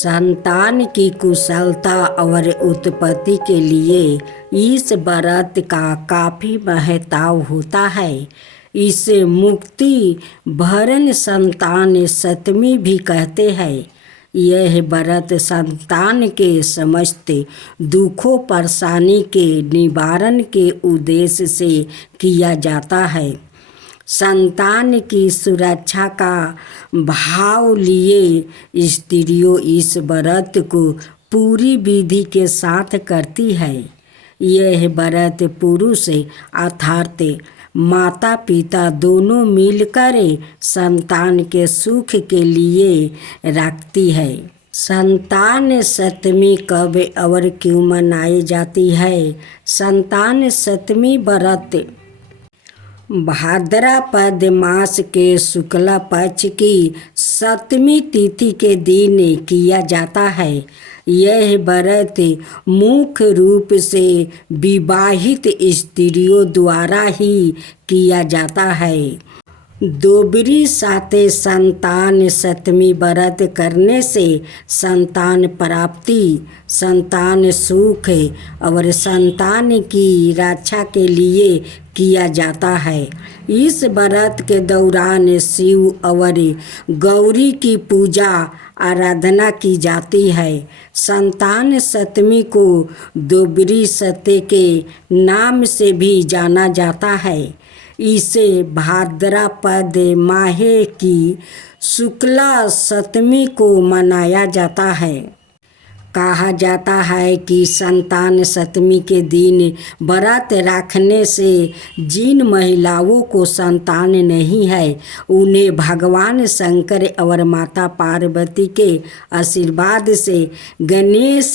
संतान की कुशलता और उत्पत्ति के लिए इस व्रत का काफ़ी महत्व होता है। इसे मुक्ति भरण संतान सप्तमी भी कहते हैं। यह व्रत संतान के समस्त दुखों परेशानी के निवारण के उद्देश्य से किया जाता है। संतान की सुरक्षा का भाव लिए स्त्रियों इस व्रत को पूरी विधि के साथ करती है। यह व्रत पुरुष अर्थात माता पिता दोनों मिलकर संतान के सुख के लिए रखती है। संतान सप्तमी कब और क्यों मनाई जाती है? संतान सप्तमी व्रत भाद्रपद मास के शुक्ल पक्ष की सप्तमी तिथि के दिन किया जाता है। यह व्रत मुख्य रूप से विवाहित स्त्रियों द्वारा ही किया जाता है। दोबरी साथे संतान सप्तमी व्रत करने से संतान प्राप्ति, संतान सुख और संतान की रक्षा के लिए किया जाता है। इस व्रत के दौरान शिव और गौरी की पूजा आराधना की जाती है। संतान सप्तमी को दोबरी सते के नाम से भी जाना जाता है। इसे भाद्रपद माह की शुक्ला सप्तमी को मनाया जाता है। कहा जाता है कि संतान सप्तमी के दिन व्रत रखने से जिन महिलाओं को संतान नहीं है उन्हें भगवान शंकर और माता पार्वती के आशीर्वाद से गणेश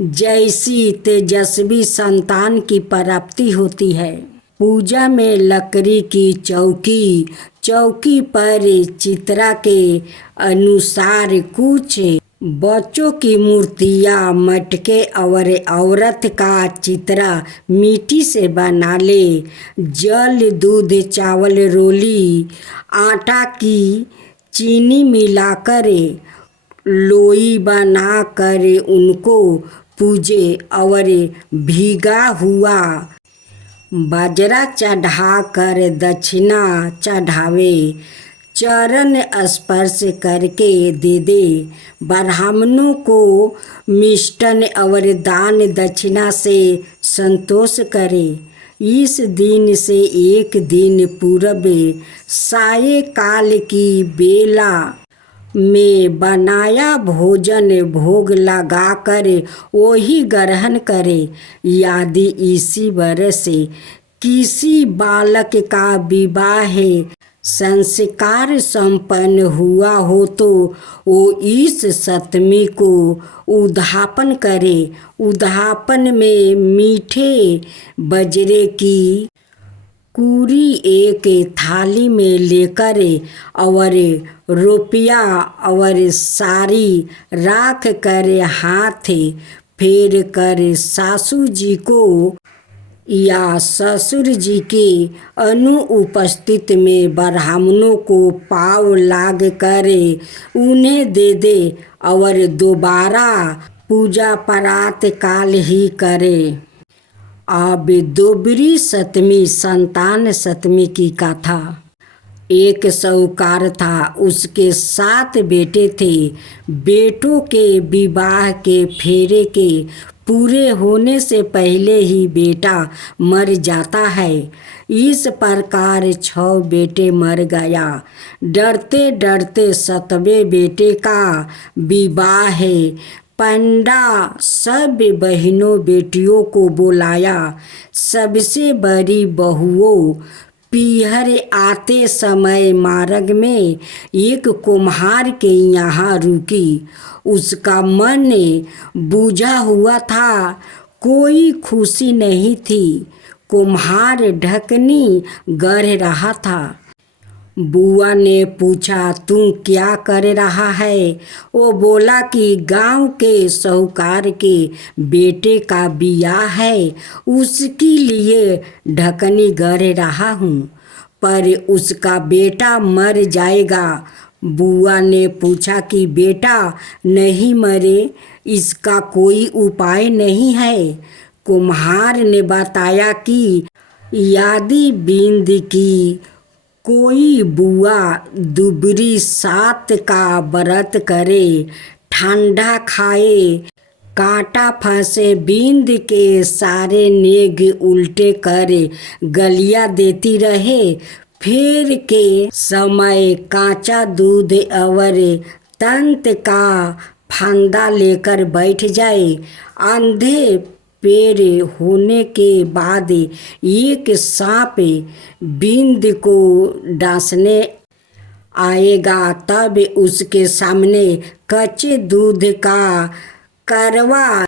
जैसी तेजस्वी संतान की प्राप्ति होती है। पूजा में लकड़ी की चौकी पर चित्रा के अनुसार कुछ बच्चों की मूर्तियाँ, मटके और औरत का चित्रा मिट्टी से बना ले। जल, दूध, चावल, रोली, आटा की चीनी मिलाकर लोई बनाकर उनको पूजे और भीगा हुआ बाजरा चढ़ाकर दक्षिणा चढ़ावे। चरण स्पर्श करके दे। ब्राह्मणों को मिष्टान और दान दक्षिणा से संतोष करे। इस दिन से एक दिन पूर्व सायंकाल की बेला में बनाया भोजन भोग लगाकर वही ग्रहण करे। यदि इसी वर्ष किसी बालक का विवाह संस्कार संपन्न हुआ हो तो वो इस सप्तमी को उद्यापन करे। उद्यापन में मीठे बाजरे की पूरी एक थाली में लेकर और रुपया और साड़ी रख कर हाथ फेर कर सासू जी को या ससुर जी के अनुपस्थित में ब्राह्मणों को पाँव लाग कर उन्हें दे और दोबारा पूजा प्रात काल ही करे। अब दोबरी सप्तमी संतान सप्तमी की कथा। एक साहूकार था, उसके 7 बेटे थे। बेटों के विवाह के फेरे के पूरे होने से पहले ही बेटा मर जाता है। इस प्रकार 6 बेटे मर गया। डरते डरते 7वें बेटे का विवाह पंडा सब बहनों बेटियों को बुलाया। सबसे बड़ी बहुओं पीहर आते समय मार्ग में एक कुम्हार के यहाँ रुकी। उसका मन बुझा हुआ था, कोई खुशी नहीं थी। कुम्हार ढकनी गढ़ रहा था। बुआ ने पूछा, तू क्या कर रहा है? वो बोला कि गांव के साहूकार के बेटे का बियाह है, उसके लिए ढकनी गढ़ रहा हूँ, पर उसका बेटा मर जाएगा। बुआ ने पूछा कि बेटा नहीं मरे, इसका कोई उपाय नहीं है। कुम्हार ने बताया कि यदि बिंद की कोई बुआ दुबरी सात का व्रत करे, ठंडा खाए, कांटा फंसे, बिंद के सारे नेग उल्टे कर गलिया देती रहे, फिर के समय कांचा दूध और तंत का फंदा लेकर बैठ जाए, अंधे पैर होने के बाद एक सांप बिंद को डांसने आएगा, तब उसके सामने कच्चे दूध का करवा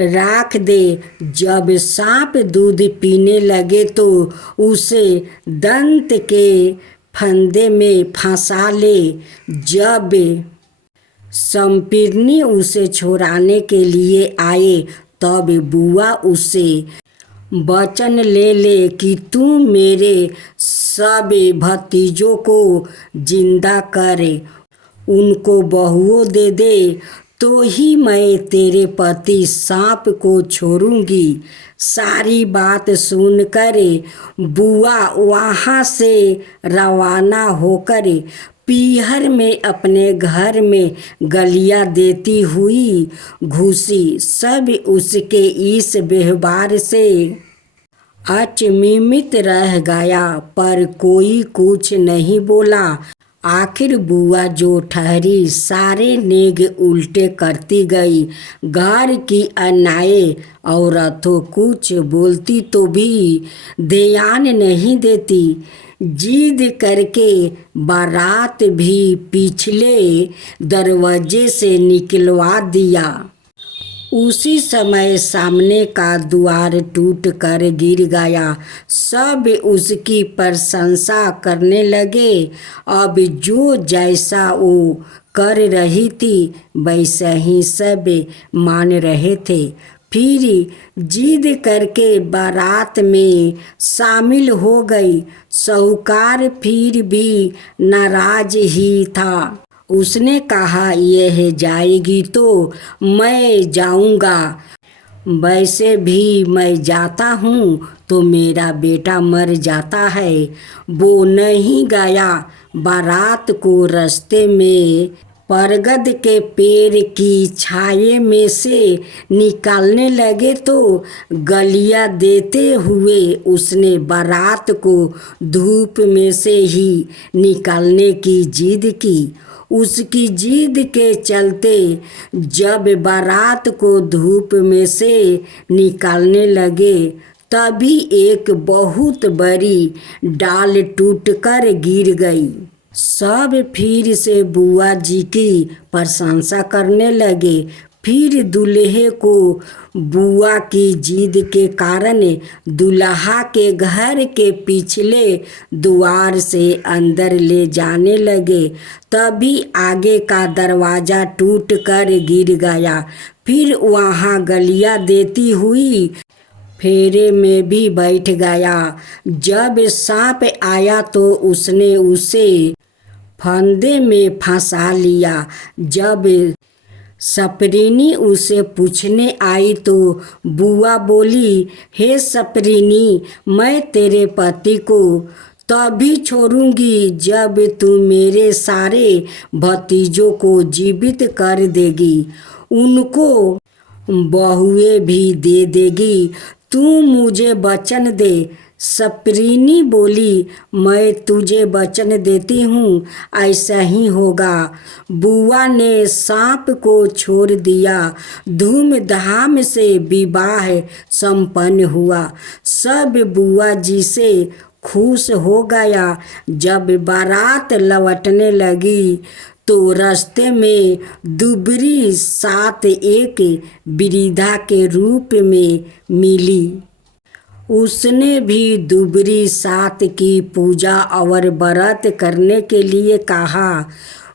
रख दे। जब सांप दूध पीने लगे तो उसे दंत के फंदे में फंसा ले। जब संपीड़नी उसे छुड़ाने के लिए आए तब बुआ उससे वचन ले ले कि तू मेरे सब भतीजों को जिंदा करे, उनको बहुओं दे दे, तो ही मैं तेरे पति सांप को छोड़ूंगी। सारी बात सुनकर बुआ वहाँ से रवाना होकर पीहर में अपने घर में गलिया देती हुई घुसी। सब उसके इस व्यवहार से अचंभित रह गया, पर कोई कुछ नहीं बोला। आखिर बुआ जो ठहरी सारे नेग उल्टे करती गई। घर की अनाए औरतों कुछ बोलती तो भी ध्यान नहीं देती। जिद करके बारात भी पिछले दरवाजे से निकलवा दिया। उसी समय सामने का द्वार टूट कर गिर गया। सब उसकी प्रशंसा करने लगे। अब जो जैसा वो कर रही थी वैसा ही सब मान रहे थे। फिर जिद करके बारात में शामिल हो गई। साहूकार फिर भी नाराज ही था। उसने कहा यह जाएगी तो मैं जाऊंगा, वैसे भी मैं जाता हूँ तो मेरा बेटा मर जाता है। वो नहीं गया। बारात को रास्ते में बरगद के पेड़ की छाये में से निकालने लगे तो गलिया देते हुए उसने बारात को धूप में से ही निकालने की जिद की। उसकी जिद के चलते जब बारात को धूप में से निकालने लगे तभी एक बहुत बड़ी डाल टूटकर गिर गई। सब फिर से बुआ जी की प्रशंसा करने लगे। फिर दूल्हे को बुआ की जिद के कारण दुल्हा के घर के पिछले द्वार से अंदर ले जाने लगे। तभी आगे का दरवाज़ा टूट कर गिर गया। फिर वहाँ गलिया देती हुई फेरे में भी बैठ गया। जब सांप आया तो उसने उसे फंदे में फंसा लिया। जब सपरीनी उसे पूछने आई तो बुआ बोली, हे सपरीनी, मैं तेरे पति को तभी छोड़ूंगी जब तू मेरे सारे भतीजों को जीवित कर देगी, उनको बहुएं भी दे देगी। तू मुझे वचन दे। सपरीनी बोली, मैं तुझे वचन देती हूँ, ऐसा ही होगा। बुआ ने सांप को छोड़ दिया। धूमधाम से विवाह संपन्न हुआ। सब बुआ जी से खुश हो गया। जब बारात लौटने लगी तो रास्ते में दुबरी सात एक वृद्धा के रूप में मिली। उसने भी दुबरी सात की पूजा और व्रत करने के लिए कहा।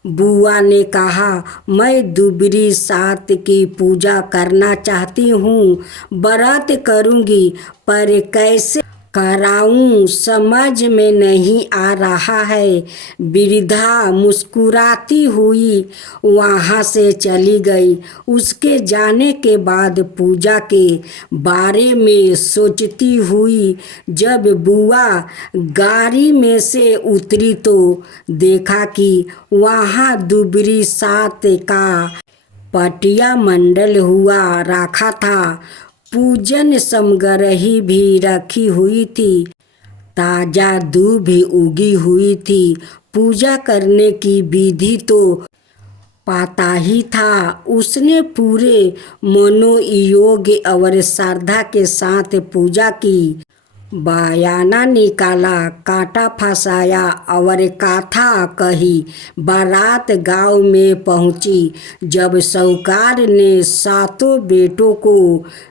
बुआ ने कहा, मैं दुबरी सात की पूजा करना चाहती हूँ, व्रत करूँगी, पर कैसे? कराऊं समझ में नहीं आ रहा है। वृद्धा मुस्कुराती हुई वहाँ से चली गई। उसके जाने के बाद पूजा के बारे में सोचती हुई जब बुआ गाड़ी में से उतरी तो देखा कि वहाँ दुबरी सात का पटिया मंडल हुआ रखा था। पूजन सामग्री भी रखी हुई थी। ताजा दूब भी उगी हुई थी। पूजा करने की विधि तो पता ही था। उसने पूरे मनोयोग और श्रद्धा के साथ पूजा की। बयाना निकाला, कांटा फंसाया और कथा कही। बारात गांव में पहुंची। जब साहूकार ने सातों बेटों को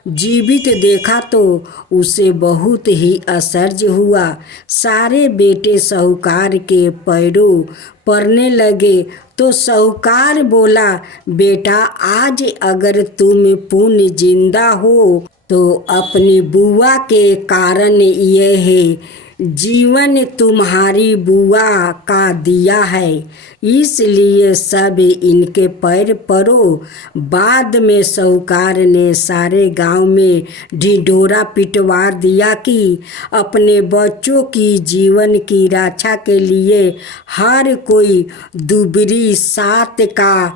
जीवित देखा तो उसे बहुत ही आश्चर्य हुआ। सारे बेटे साहूकार के पैरों पड़ने लगे तो साहूकार बोला, बेटा आज अगर तुम पुण्य जिंदा हो तो अपनी बुआ के कारण यह है। जीवन तुम्हारी बुआ का दिया है, इसलिए सब इनके पैर पड़ो। बाद में साहूकार ने सारे गांव में ढिंढोरा पिटवा दिया कि अपने बच्चों की जीवन की रक्षा के लिए हर कोई दुबरी सात का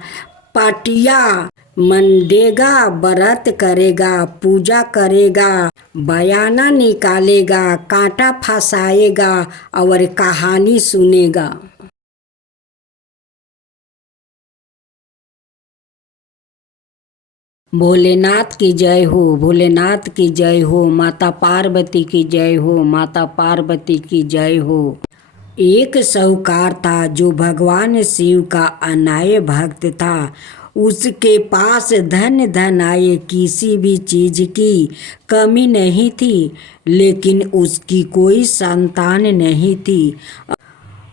पटिया मंडेगा, व्रत करेगा, पूजा करेगा, बयाना निकालेगा, कांटा फंसाएगा और कहानी सुनेगा। भोलेनाथ की जय हो, भोलेनाथ की जय हो, माता पार्वती की जय हो, माता पार्वती की जय हो। एक साहूकार था जो भगवान शिव का अनाय भक्त था। उसके पास धन आए किसी भी चीज की कमी नहीं थी, लेकिन उसकी कोई संतान नहीं थी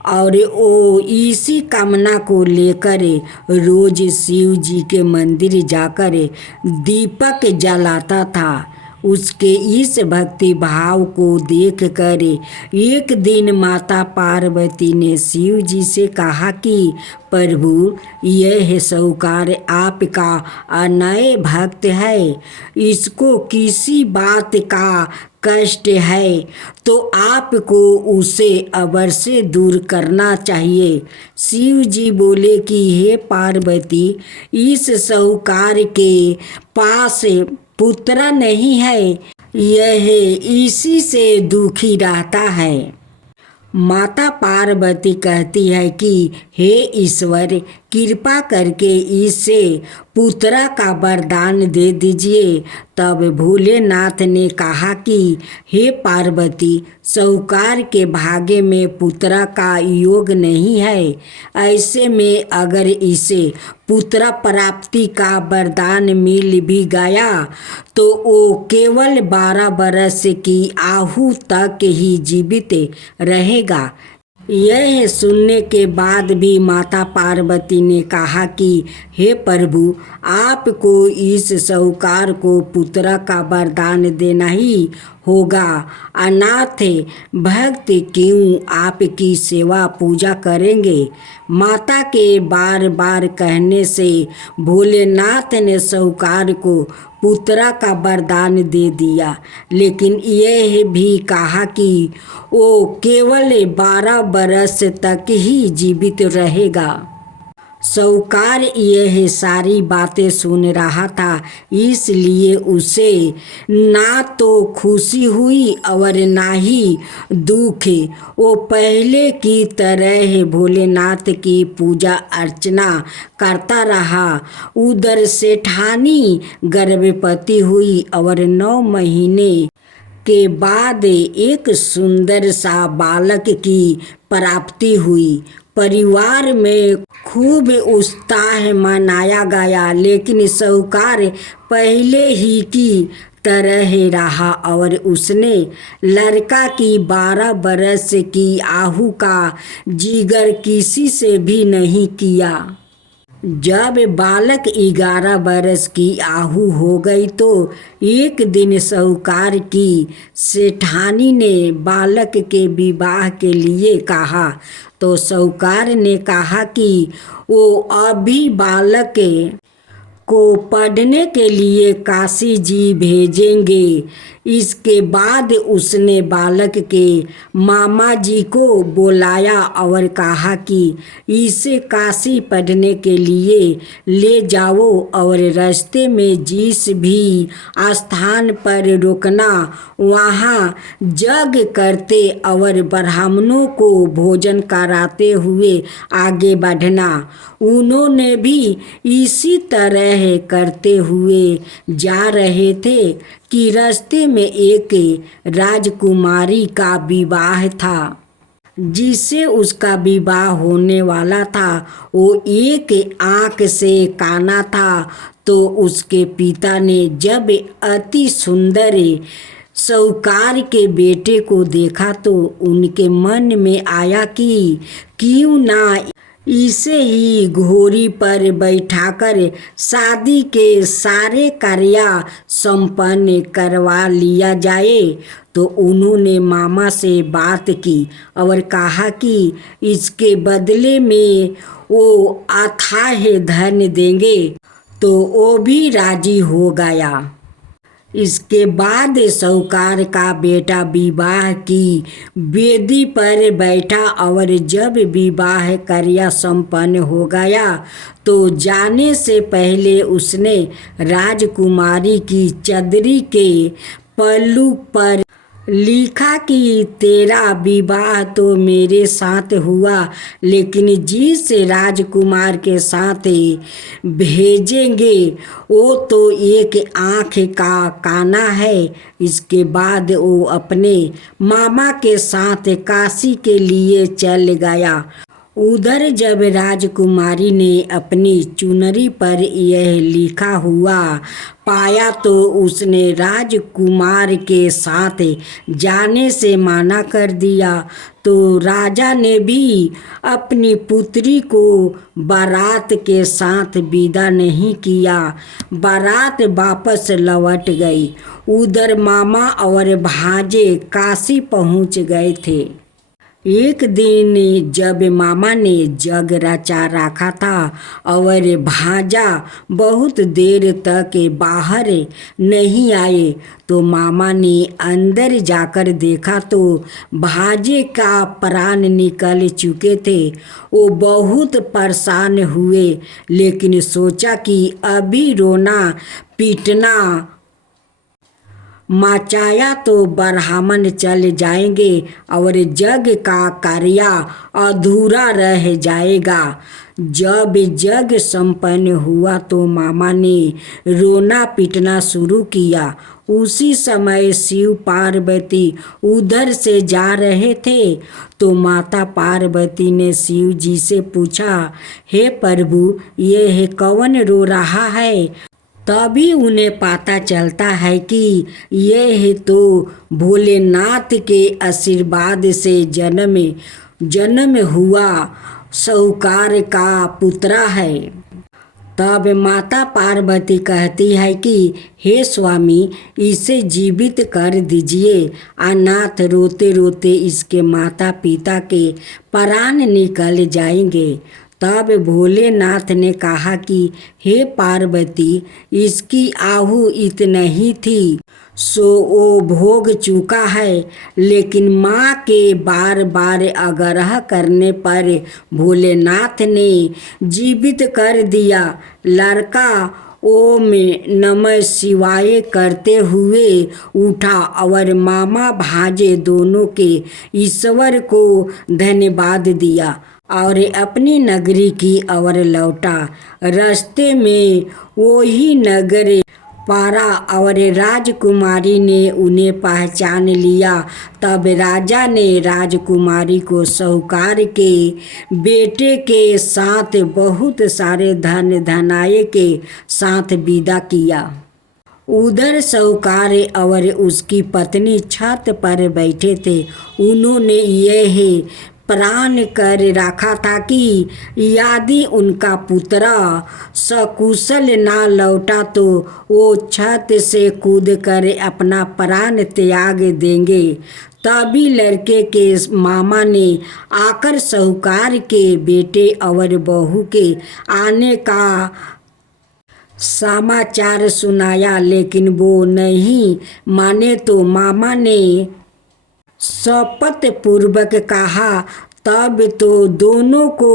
और वो इसी कामना को लेकर रोज शिव जी के मंदिर जाकर दीपक जलाता था। उसके इस भक्ति भाव को देखकर एक दिन माता पार्वती ने शिव जी से कहा कि प्रभु, यह साहूकार आपका अनय भक्त है, इसको किसी बात का कष्ट है तो आपको उसे अवश्य दूर करना चाहिए। शिव जी बोले कि हे पार्वती, इस साहूकार के पास पुत्र नहीं है, यह इसी से दुखी रहता है। माता पार्वती कहती है कि हे ईश्वर, कृपा करके इसे पुत्र का वरदान दे दीजिए। तब भोलेनाथ ने कहा कि हे पार्वती, साहूकार के भाग्य में पुत्र का योग नहीं है। ऐसे में अगर इसे पुत्र प्राप्ति का वरदान मिल भी गया तो वो केवल 12 वर्ष की आयु तक ही जीवित रहेगा। यह सुनने के बाद भी माता पार्वती ने कहा कि हे प्रभु, आपको इस साहूकार को पुत्र का वरदान देना ही होगा। अनाथ भक्त क्यों आपकी सेवा पूजा करेंगे। माता के बार बार कहने से भोलेनाथ ने साहूकार को पुत्र का वरदान दे दिया, लेकिन यह भी कहा कि वो केवल 12 वर्ष तक ही जीवित रहेगा। साहूकार यह सारी बातें सुन रहा था, इसलिए उसे ना तो खुशी हुई और ना ही दुख। वो पहले की तरह भोलेनाथ की पूजा अर्चना करता रहा। उधर सेठानी गर्भवती हुई और 9 महीने के बाद एक सुंदर सा बालक की प्राप्ति हुई। परिवार में खूब उत्साह मनाया गया, लेकिन साहूकार पहले ही की तरह रहा और उसने लड़का की 12 वर्ष की आयु का जिक्र किसी से भी नहीं किया। जब बालक 11 बरस की आयु हो गई तो एक दिन साहूकार की सेठानी ने बालक के विवाह के लिए कहा। तो साहूकार ने कहा कि वो अभी बालक को पढ़ने के लिए काशी जी भेजेंगे। इसके बाद उसने बालक के मामा जी को बुलाया और कहा कि इसे काशी पढ़ने के लिए ले जाओ और रास्ते में जिस भी स्थान पर रुकना वहाँ यज्ञ करते और ब्राह्मणों को भोजन कराते हुए आगे बढ़ना। उन्होंने भी इसी तरह करते हुए जा रहे थे कि रास्ते में एक राजकुमारी का विवाह था। जिससे उसका विवाह होने वाला था वो एक आँख से काना था। तो उसके पिता ने जब अति सुंदर साहूकार के बेटे को देखा तो उनके मन में आया कि क्यों ना इसे ही घोड़ी पर बैठाकर शादी के सारे कार्य संपन्न करवा लिया जाए। तो उन्होंने मामा से बात की और कहा कि इसके बदले में वो अथाह धन देंगे। तो वो भी राजी हो गया। इसके बाद साहूकार का बेटा विवाह की वेदी पर बैठा और जब विवाह कार्य संपन्न हो गया तो जाने से पहले उसने राजकुमारी की चदरी के पल्लू पर लिखा कि तेरा विवाह तो मेरे साथ हुआ, लेकिन जिस राजकुमार के साथ भेजेंगे वो तो एक आँख का काना है। इसके बाद वो अपने मामा के साथ काशी के लिए चल गया। उधर जब राजकुमारी ने अपनी चुनरी पर यह लिखा हुआ पाया तो उसने राजकुमार के साथ जाने से मना कर दिया। तो राजा ने भी अपनी पुत्री को बारात के साथ विदा नहीं किया। बारात वापस लौट गई। उधर मामा और भांजे काशी पहुंच गए थे। एक दिन जब मामा ने जग रचा रखा था और भांजा बहुत देर तक बाहर नहीं आए तो मामा ने अंदर जाकर देखा तो भांजे का प्राण निकल चुके थे। वो बहुत परेशान हुए, लेकिन सोचा कि अभी रोना पीटना मचाया तो ब्राह्मण चल जाएंगे और यज्ञ का कार्य अधूरा रह जाएगा। जब यज्ञ संपन्न हुआ तो मामा ने रोना पीटना शुरू किया। उसी समय शिव पार्वती उधर से जा रहे थे तो माता पार्वती ने शिव जी से पूछा, हे प्रभु, ये कौन रो रहा है? तभी उन्हें पता चलता है कि यह तो भोलेनाथ के आशीर्वाद से जन्म हुआ साहूकार का पुत्र है। तब माता पार्वती कहती है कि हे स्वामी, इसे जीवित कर दीजिए। अनाथ रोते रोते इसके माता पिता के प्राण निकल जाएंगे। तब भोलेनाथ ने कहा कि हे पार्वती, इसकी आयु इतना ही थी सो वो भोग चुका है, लेकिन माँ के बार बार आग्रह करने पर भोलेनाथ ने जीवित कर दिया। लड़का ओम नमः शिवाय करते हुए उठा और मामा भांजे दोनों के ईश्वर को धन्यवाद दिया और अपनी नगरी की ओर लौटा। रास्ते में वही नगर पारा और राजकुमारी ने उन्हें पहचान लिया। तब राजा ने राजकुमारी को साहूकार के बेटे के साथ बहुत सारे धन धनाये के साथ विदा किया। उधर साहूकार और उसकी पत्नी छत पर बैठे थे। उन्होंने यह प्राण कर रखा था कि यदि उनका पुत्र सकुशल ना लौटा तो वो छत से कूद कर अपना प्राण त्याग देंगे। तभी लड़के के मामा ने आकर साहूकार के बेटे और बहू के आने का समाचार सुनाया, लेकिन वो नहीं माने तो मामा ने शपथ पूर्वक कहा। तब तो दोनों को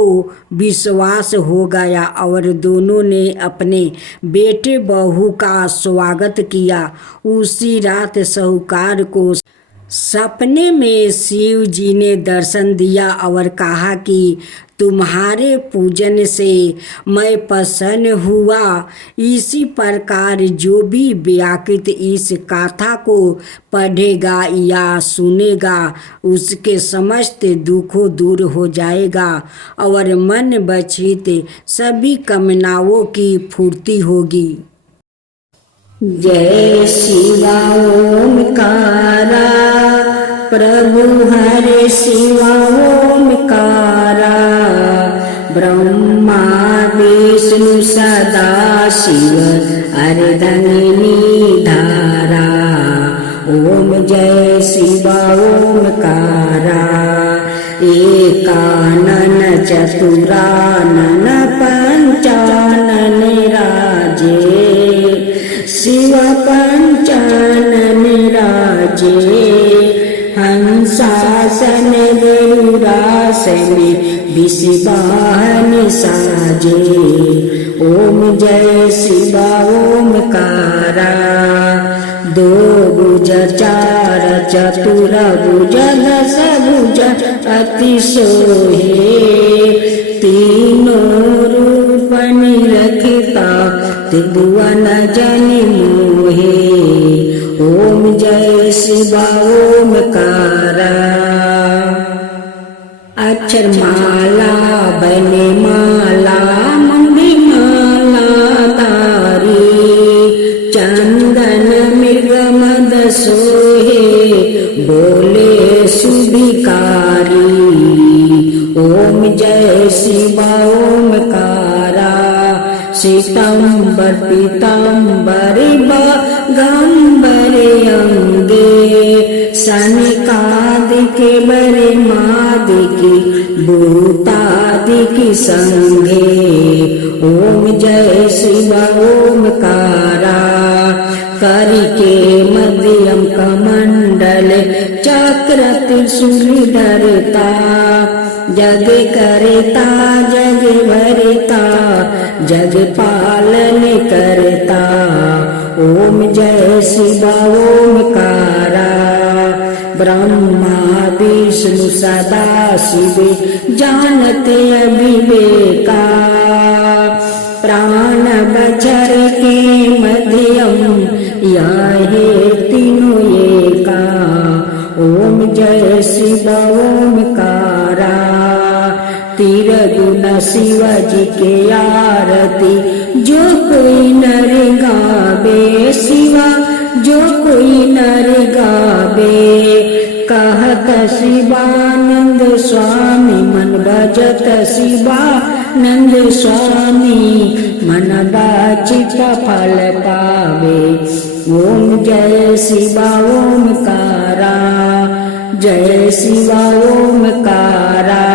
विश्वास हो गया और दोनों ने अपने बेटे बहू का स्वागत किया। उसी रात साहूकार को सपने में शिव जी ने दर्शन दिया और कहा कि तुम्हारे पूजन से मैं प्रसन्न हुआ। इसी प्रकार जो भी व्याकृत इस कथा को पढ़ेगा या सुनेगा उसके समस्त दुखों दूर हो जाएगा और मन बचित सभी कामनाओं की पूर्ति होगी। जय शिवा ओमकारा प्रभु हरे शिवा ओमकारा ब्रह्मा विष्णु सदा शिव अर्धंगिनी धारा। ओम जय शिवा ओमकारा एकानन चतुरानन पंचानन राजे शिव पंचानन राजे हंसासन गरुड़ासन विषवाहन साजे। ओम जय शिवा ओमकारा दो भुज चार चतुर भुज दस भुज अति सोहे तीनों रूप निरखता त्रिभुवन जन मोहे। ओम जय शिवा ओमकारा अक्षर माला बने माला मंगी माला तारी चंदन मृग मद सोहे बोले सुभिकारी। ओम जय शिवा ओमकारा श्वेतांबर पीतांबर गंबरे अंगे सनिकादिके बरे मादिकी भूतादिकी संगे। ओम जय शिवा ओमकारा करिके मध्यम कमंडल चक्र त्रिशूल धरता जग करता जग भरता जग पालन करता। ओम जय शिवा ओमकारा ब्रह्मा विष्णु सदा शिव जानते अविवेका प्राण बचर के मध्यम यह तीनों एका। ओम जय शिवा ओमकारा तीर गुण शिव जी के आरती जो कोई नर गावे शिवा जो कोई नर गावे। कहत शिवानंद स्वामी मन भजत शिवानंद स्वामी मन बाचित फल पावे। ओम जय शिवा ओमकारा जय शिवा ओमकारा